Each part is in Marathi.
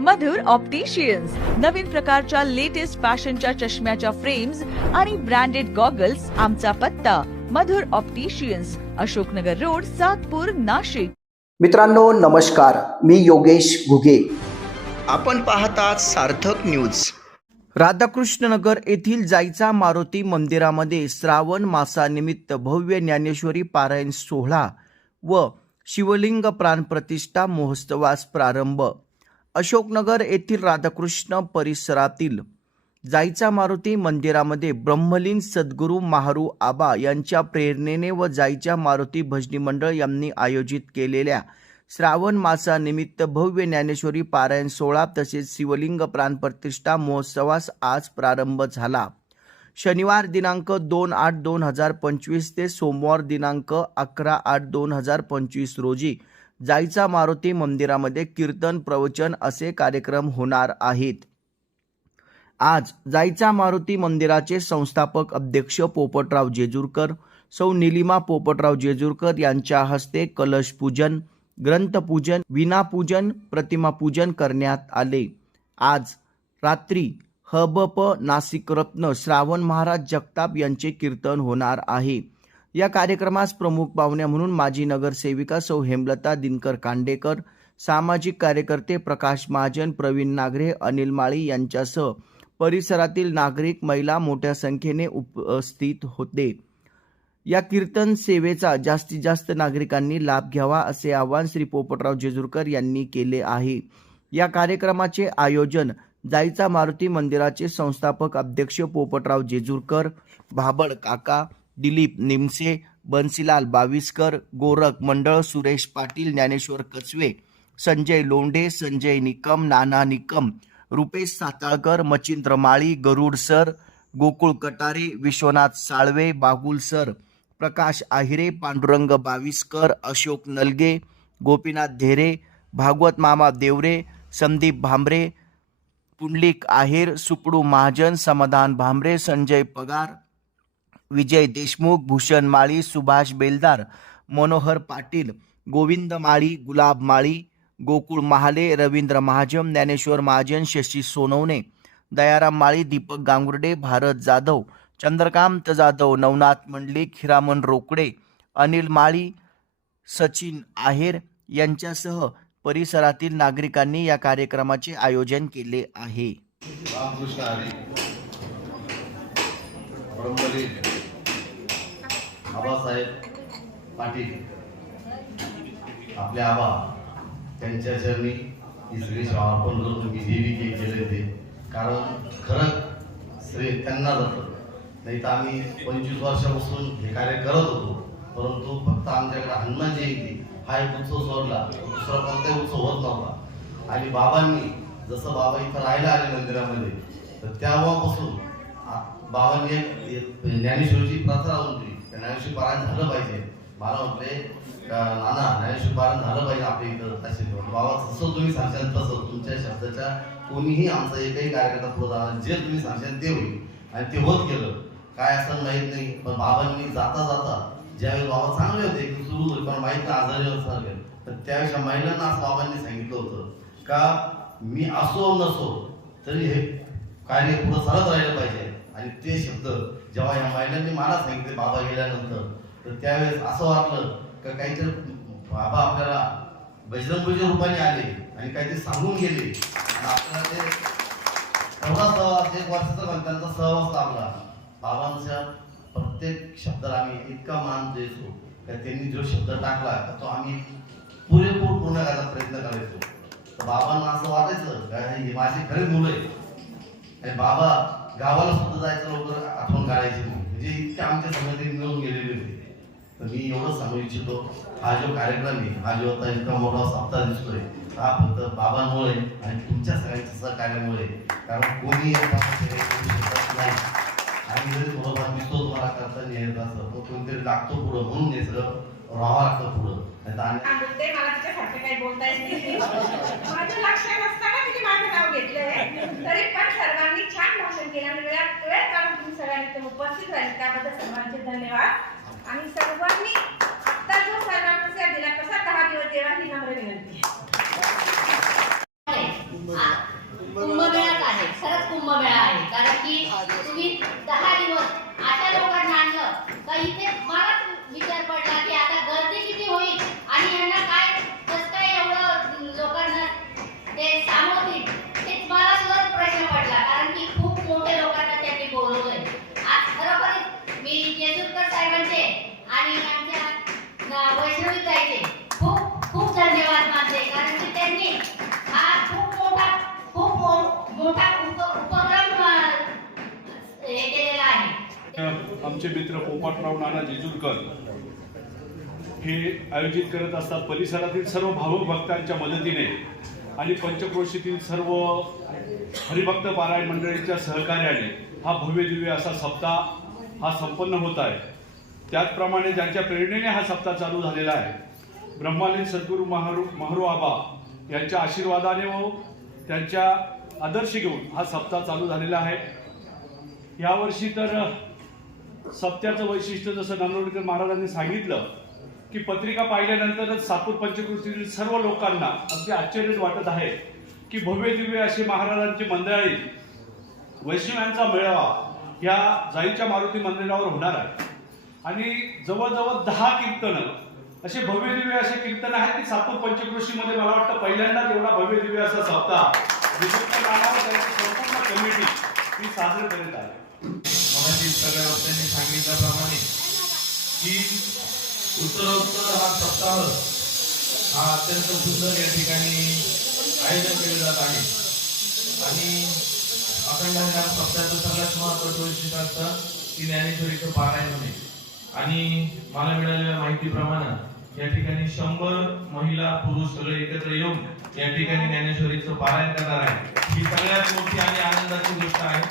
मधुर ऑप्टिशियन्स नवीन प्रकारच्या लेटेस्ट फॅशनच्या चष्म्याच्या फ्रेम्स आणि ब्रँडेड गॉगल्स आमचा पत्ता. Madhur opticians Ashoknagar road Satpur Nashik. मित्रांनो नमस्कार. मी योगेश घुगे. आपण पाहतात सार्थक न्यूज राधाकृष्णनगर येथील जायचा मारुती मंदिरामध्ये श्रावण मासानिमित्त भव्य ज्ञानेश्वरी पारायण सोहळा व शिवलिंग प्राणप्रतिष्ठा महोत्सवास प्रारंभ. अशोकनगर येथील राधाकृष्ण परिसरातील जायचा मारुती मंदिरामध्ये ब्रह्मलीन सद्गुरू महारू आबा यांच्या प्रेरणेने व जायच्या मारुती भजनी मंडळ यांनी आयोजित केलेल्या श्रावण मासानिमित्त भव्य ज्ञानेश्वरी पारायण सोहळा तसेच शिवलिंग प्राणप्रतिष्ठा महोत्सवास आज प्रारंभ झाला. शनिवार दिनांक दोन आठ दोन हजार पंचवीस ते सोमवार दिनांक अकरा आठ दोन हजार पंचवीस रोजी जायचा मारुती मंदिरामध्ये कीर्तन प्रवचन असे कार्यक्रम होणार आहेत. आज जायचा मारुती मंदिराचे संस्थापक अध्यक्ष पोपटराव जेजूरकर सौ निलिमा पोपटराव जेजूरकर यांच्या हस्ते कलश पूजन ग्रंथपूजन विनापूजन प्रतिमापूजन करण्यात आले. आज रात्री हबप नाशिक रत्न श्रावण महाराज जगताप यांचे कीर्तन होणार आहे. या कार्यक्रमास प्रमुख पाहुण्या म्हणून माजी नगरसेविका सौ हेमलता दिनकर कांडेकर सामाजिक कार्यकर्ते प्रकाश महाजन प्रवीण नागरे अनिल माळी यांच्यासह परिसरातील नागरिक महिला मोठ्या संख्येने उपस्थित होते. या कीर्तन सेवेचा जास्तीत जास्त नागरिकांनी लाभ घ्यावा असे आवाहन श्री पोपटराव जेजुरकर यांनी केले आहे. या कार्यक्रमाचे आयोजन जायचा मारुती मंदिराचे संस्थापक अध्यक्ष पोपटराव जेजूरकर भाबड काका दिलीप निमसे बन्सीलाल बाविस्कर गोरख मंडळ सुरेश पाटील ज्ञानेश्वर कचवे संजय लोंढे संजय निकम नाना निकम रुपेश साताळकर मचिंद्र माळी गरुड सर गोकुळ कटारे विश्वनाथ साळवे बागुल सर प्रकाश आहिरे पांडुरंग बाविस्कर अशोक नलगे गोपीनाथ धेरे भागवत मामा देवरे संदीप भांबरे पुंडलिक आहेर सुपडू महाजन समाधान भांबरे संजय पगार विजय देशमुख भूषण माळी सुभाष बेलदार मनोहर पाटील गोविंद माळी गुलाब माळी गोकुळ महाले रवींद्र महाजन ज्ञानेश्वर महाजन शशी सोनवणे दयाराम माळी दीपक गांगुर्डे भारत जाधव चंद्रकांत जाधव नवनाथ मंडलिक हिरामन रोकडे अनिल माळी सचिन आहेर यांच्यासह परिसरातील नागरिकांनी या कार्यक्रमाचे आयोजन केले आहे. आबासाहेब पाटील आपले आबा त्यांच्या चरणी ही सगळी सेवा अर्पण करून मी देवी के केले ते कारण खरंच श्रेय त्यांना जातं नाही तर आम्ही पंचवीस वर्षापासून हे कार्य करत होतो. परंतु फक्त आमच्याकडे हनुमान जयंती हा एक उत्सव सोडला. दुसरा कोणताही उत्सव होत नव्हता. आणि बाबांनी जसं बाबा इथं राहायला आले मंदिरामध्ये तर तेव्हापासून बाबांनी एक- ज्ञानेश्वरीची प्रथा लावून ज्ञानेश्वरी पारायण झालं पाहिजे. मला म्हटले नाना ज्ञानेश्वरी पारायण झालं पाहिजे आपल्या इथं असे बाबा जसं तुम्ही सांगशाल तसं तुमच्या शब्दाच्या कोणीही आमचा एकही कार्यकर्ता पुढे जाणार जे तुम्ही सांगशाल ते होईल. आणि ते होत गेलं. काय असं माहीत नाही पण बाबांनी जाता जाता ज्यावेळेस बाबा चांगले होते की सुरू होते पण माहीत नाही आजारी सारखे तर त्यावेळेस महिलांना असं बाबांनी सांगितलं होतं का मी असो नसो तरी हे कार्य पुढं चालत राहिलं पाहिजे. आणि ते शब्द जेव्हा या महिलांनी मला सांगितले बाबा गेल्यानंतर तर त्यावेळेस असं वाटलं का काहीतरी बाबा आपल्याला बजरंगबलीच्या रूपाने आले आणि काहीतरी सांगून गेले. आणि आपल्याला ते तेवढा सहवास एक वर्षाचा त्यांचा सहवास लाभला. बाबांच्या प्रत्येक शब्दाला आम्ही इतका मान द्यायचो का त्यांनी जो शब्द टाकला तो आम्ही पुरेपूर पूर्ण करायचा प्रयत्न करायचो. तर बाबांना असं वाटायचं का हे माझे खरे मुलं आहे आणि बाबा गावाला सुद्धा जायचं लवकर आठवण काढायची नाही म्हणजे इतके आमच्या संगतीत मिळून गेलेले होते. तर मी एवढं सांगू इच्छितो हा जो कार्यक्रम आहे हा जो आता इतका मोठा सप्ताह दिसतोय हा फक्त बाबांमुळे आणि तुमच्या सगळ्यांच्या सहकार्यामुळे. कारण कोणी नाही. आणि जरी थोडंफार दिसतो तुम्हाला करता नाही येत असं मग कोणतरी लागतो पुढं म्हणून हे सगळं राहावं लागतं पुढं. नाही तर आणि बोलता येत नाही माझं लक्ष नसताना तिने माझं नाव घेतलंय तरी पण सर्वांनी वेळात वेळ काढून तुम्ही सगळ्यांनी इथे उपस्थित राहिले त्याबद्दल सर्वांचे धन्यवाद. आणि सर्वांनी जो दिला तसा दहा दिवस देवा ही नम्र विनंती कुंभमेळाच आहे. खरंच कुंभमेळा आहे. कारण की तुम्ही दहा दिवस अशा लोकांना आणलं का इथे मलाच विचार पडला की आता गर्दी किती होईल आणि यांना काय कसं काय एवढं लोकांना ते सामोरतील हेच मला सुद्धा प्रश्न पडला कारण की खूप मोठ्या लोकांना त्यांनी बोलवलंय आज खरोखरच मी येसुरकर साहेबांचे आणि आमच्या अं, वैष्णवी ताईचे खूप खूप धन्यवाद मानते कारण की त्यांनी हा खूप मोठा खूप मो- मोठा उप उपक्रम अं, हे केलेला आहे आमचे मित्र पोपटराव नाना जेजुरकर हे आयोजित करत असतात. परिसरातील सर्व भावक भक्तांच्या मदतीने आणि पंचक्रोशीतील सर्व हरिभक्त पारायण मंडळींच्या सहकार्याने हा भव्य दिव्य असा सप्ताह हा संपन्न होत आहे. त्याचप्रमाणे ज्यांच्या प्रेरणेने हा सप्ताह चालू झालेला आहे. ब्रह्मालीन सद्गुरू महारू महारू आबा यांच्या आशीर्वादाने व त्यांच्या आदर्श घेऊन हा सप्ताह चालू झालेला आहे. यावर्षी तर सप्त्याचं वैशिष्ट्य जसं नांदोडकर महाराजांनी सांगितलं की पत्रिका पाहिल्यानंतरच सातपूर पंचकृतीतील सर्व लोकांना अगदी आश्चर्यच वाटत आहे की भव्य दिव्य असे महाराजांची मंडळी वैष्णवांचा मेळावा या जाईच्या मारुती मंदिरावर होणार आहे. आणि जवळजवळ दहा कीर्तनं असे भव्य दिव्य असे कीर्तन आहेत की सातपूर पंचकृषीमध्ये मला वाटतं पहिल्यांदाच एवढा भव्य दिव्य असा सप्ताह संपूर्ण कमिटी ही साजरी करीत आहे की उत्तरोत्तर हा सप्ताह हा अत्यंत सुंदर या ठिकाणी आयोजन केले जात आहे. आणि अखंड हरिनाम सप्ताहाचं सगळ्यात महत्वाचं वैशिष्ट्य असतं की ज्ञानेश्वरीचं पारायण होणे. आणि मला मिळालेल्या माहितीप्रमाणे या ठिकाणी शंभर महिला पुरुष सगळे एकत्र येऊन या ठिकाणी ज्ञानेश्वरीचं पारायण करणार आहे. ही सगळ्यात मोठी आणि आनंदाची गोष्ट आहे.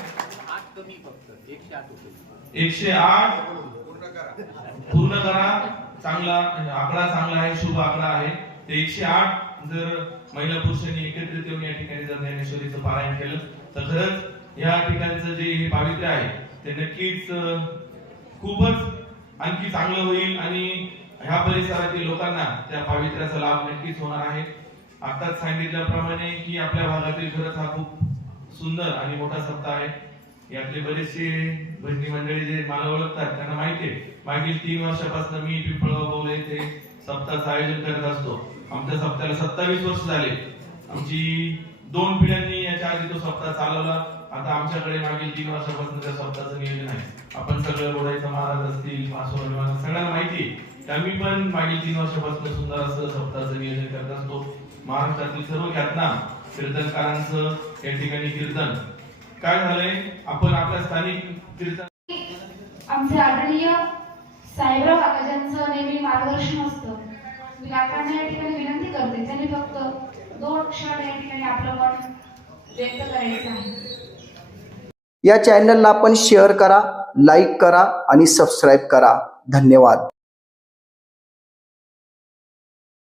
एकशे आठ पूर्ण करा. चांगला म्हणजे आकडा चांगला आहे शुभ आकडा आहे. ते एकशे आठ जर महिला पुरुषांनी एकत्रित येऊन या ठिकाणी जर ज्ञानेश्वरीचं पारायण केलं तर खरंच या ठिकाणचं जे हे पावित्र्य आहे ते नक्कीच खूपच आणखी चांगलं होईल आणि ह्या परिसरातील लोकांना त्या पावित्र्याचा लाभ नक्कीच होणार आहे. आताच सांगितल्याप्रमाणे की आपल्या भागातील खरंच हा खूप सुंदर आणि मोठा सप्ताह आहे. यातले बरेचसे भजनी मंडळी जे मला ओळखतात त्यांना माहिती आहे. मागील तीन वर्षापासून मी पिंपळगाव बोलले येथे सप्ताहाचं आयोजन करत असतो. आमच्या सप्ताहाला सत्तावीस वर्ष झाले. आमची दोन पिढ्यांनी याच्या आधी तो सप्ताह चालवला. आता आमच्याकडे मागील तीन वर्षापासून त्या सप्ताहाचं नियोजन आहे. आपण सगळं बोलायचं महाराज असतील मासोर महाराज सगळ्यांना माहिती आहे. आम्ही पण मागील तीन वर्षापासून सुंदर असं सप्ताहाचं नियोजन करत असतो. महाराष्ट्रातील सर्व ख्यातना कीर्तनकारांचं या ठिकाणी कीर्तन. काय झालंय आपण आपल्या स्थानिक आमचे आदरणीय साहेबराव काकाजांचं नेहमी मार्गदर्शन असतं. मी काकांना या ठिकाणी विनंती करते. त्यांनी फक्त दोन क्षण या ठिकाणी आपलं मत व्यक्त करायचं आहे. या चॅनलला आपण शेअर करा लाईक करा आणि सबस्क्राईब करा. धन्यवाद.